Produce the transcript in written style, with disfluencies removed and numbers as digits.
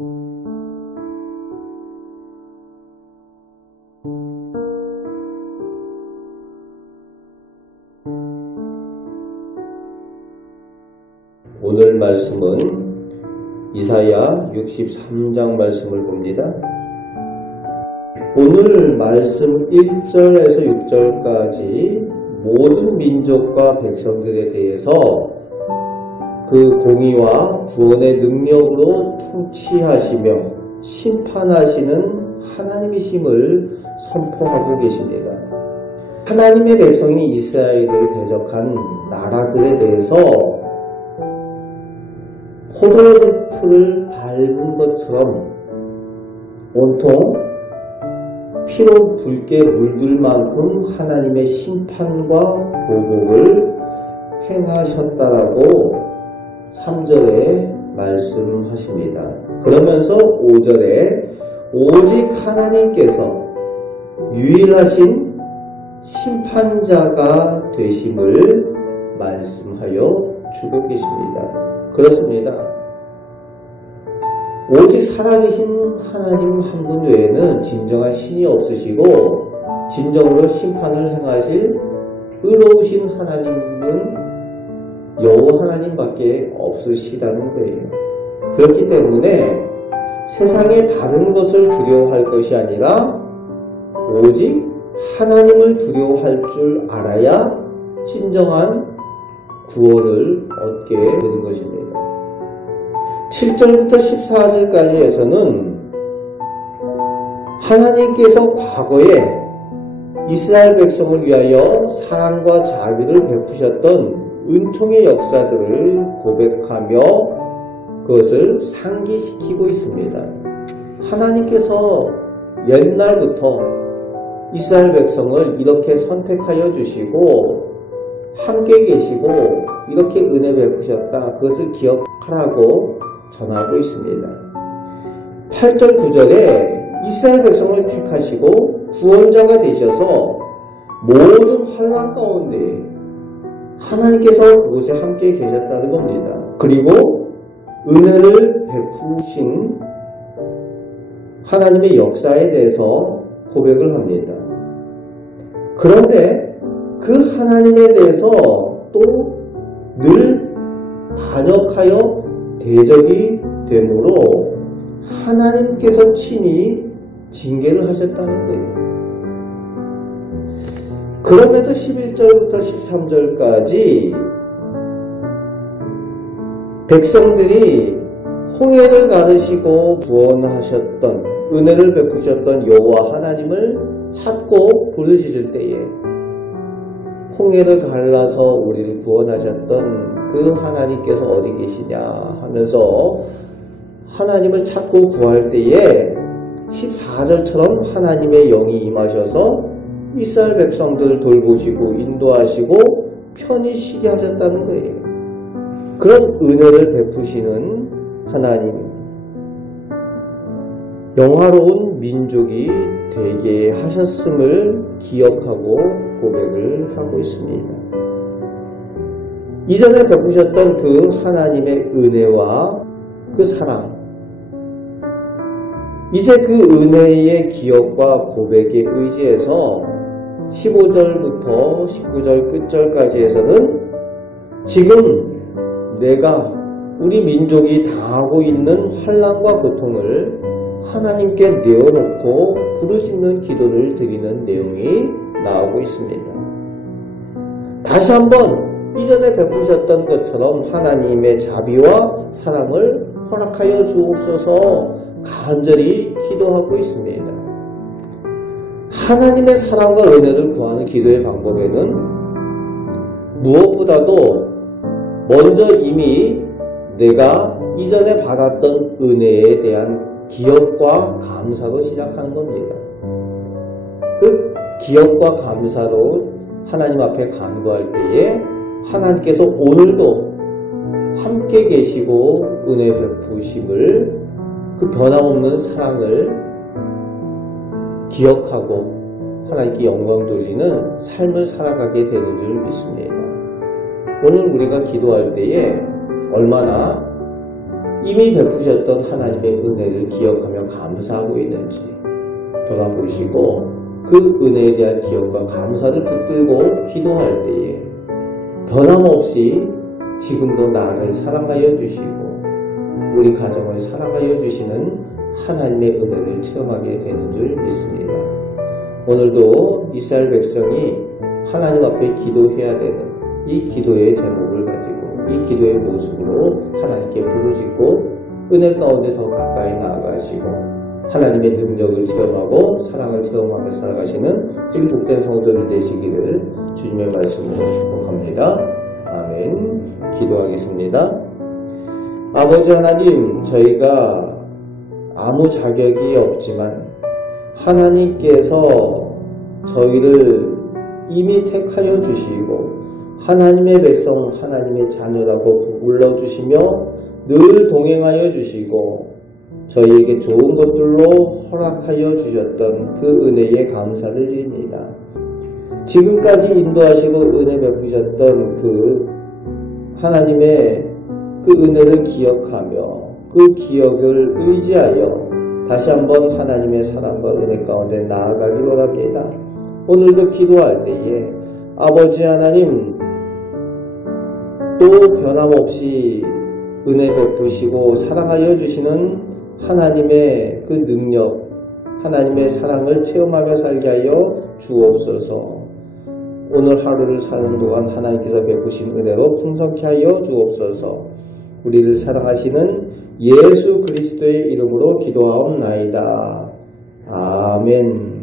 오늘 말씀은 이사야 63장 말씀을 봅니다. 오늘 말씀 1절에서 6절까지 모든 민족과 백성들에 대해서 그 공의와 구원의 능력으로 통치하시며 심판하시는 하나님이심을 선포하고 계십니다. 하나님의 백성이 이스라엘을 대적한 나라들에 대해서 포도주 풀을 밟은 것처럼 온통 피로 붉게 물들 만큼 하나님의 심판과 보복을 행하셨다라고 3절에 말씀하십니다. 그러면서 5절에 오직 하나님께서 유일하신 심판자가 되심을 말씀하여 주고 계십니다. 그렇습니다. 오직 살아계신 하나님 한 분 외에는 진정한 신이 없으시고 진정으로 심판을 행하실 의로우신 하나님은 여호와 하나님밖에 없으시다는 거예요. 그렇기 때문에 세상의 다른 것을 두려워할 것이 아니라 오직 하나님을 두려워할 줄 알아야 진정한 구원을 얻게 되는 것입니다. 7절부터 14절까지에서는 하나님께서 과거에 이스라엘 백성을 위하여 사랑과 자비를 베푸셨던 은총의 역사들을 고백하며 그것을 상기시키고 있습니다. 하나님께서 옛날부터 이스라엘 백성을 이렇게 선택하여 주시고 함께 계시고 이렇게 은혜 베푸셨다. 그것을 기억하라고 전하고 있습니다. 8절 9절에 이스라엘 백성을 택하시고 구원자가 되셔서 모든 환난 가운데 하나님께서 그곳에 함께 계셨다는 겁니다. 그리고 은혜를 베푸신 하나님의 역사에 대해서 고백을 합니다. 그런데 그 하나님에 대해서 또 늘 반역하여 대적이 되므로 하나님께서 친히 징계를 하셨다는 거예요. 그럼에도 11절부터 13절까지 백성들이 홍해를 가르시고 구원하셨던 은혜를 베푸셨던 여호와 하나님을 찾고 부르짖을 때에 홍해를 갈라서 우리를 구원하셨던 그 하나님께서 어디 계시냐 하면서 하나님을 찾고 구할 때에 14절처럼 하나님의 영이 임하셔서 이스라엘 백성들을 돌보시고 인도하시고 편히 쉬게 하셨다는 거예요. 그런 은혜를 베푸시는 하나님, 영화로운 민족이 되게 하셨음을 기억하고 고백을 하고 있습니다. 이전에 베푸셨던 그 하나님의 은혜와 그 사랑, 이제 그 은혜의 기억과 고백에 의지해서 15절부터 19절 끝절까지에서는 지금 내가 우리 민족이 당하고 있는 환난과 고통을 하나님께 내어놓고 부르짖는 기도를 드리는 내용이 나오고 있습니다. 다시 한번 이전에 베푸셨던 것처럼 하나님의 자비와 사랑을 허락하여 주옵소서 간절히 기도하고 있습니다. 하나님의 사랑과 은혜를 구하는 기도의 방법에는 무엇보다도 먼저 이미 내가 이전에 받았던 은혜에 대한 기억과 감사로 시작하는 겁니다. 그 기억과 감사로 하나님 앞에 간구할 때에 하나님께서 오늘도 함께 계시고 은혜 베푸심을 그 변함없는 사랑을 기억하고 하나님께 영광 돌리는 삶을 살아가게 되는 줄 믿습니다. 오늘 우리가 기도할 때에 얼마나 이미 베푸셨던 하나님의 은혜를 기억하며 감사하고 있는지 돌아보시고 그 은혜에 대한 기억과 감사를 붙들고 기도할 때에 변함없이 지금도 나를 사랑하여 주시고 우리 가정을 사랑하여 주시는 하나님의 은혜를 체험하게 되는 줄 믿습니다. 오늘도 이스라엘 백성이 하나님 앞에 기도해야 되는 이 기도의 제목을 가지고 이 기도의 모습으로 하나님께 부르짖고 은혜 가운데 더 가까이 나아가시고 하나님의 능력을 체험하고 사랑을 체험하며 살아가시는 우리 복된 성도들 되시기를 주님의 말씀으로 축복합니다. 아멘. 기도하겠습니다. 아버지 하나님, 저희가 아무 자격이 없지만 하나님께서 저희를 이미 택하여 주시고 하나님의 백성, 하나님의 자녀라고 불러주시며 늘 동행하여 주시고 저희에게 좋은 것들로 허락하여 주셨던 그 은혜에 감사를 드립니다. 지금까지 인도하시고 은혜 베푸셨던 그 하나님의 그 은혜를 기억하며 그 기억을 의지하여 다시 한번 하나님의 사랑과 은혜 가운데 나아가기를 원합니다. 오늘도 기도할 때에 아버지 하나님 또 변함없이 은혜 베푸시고 사랑하여 주시는 하나님의 그 능력, 하나님의 사랑을 체험하며 살게 하여 주옵소서. 오늘 하루를 사는 동안 하나님께서 베푸신 은혜로 풍성케 하여 주옵소서. 우리를 사랑하시는 예수 그리스도의 이름으로 기도하옵나이다. 아멘.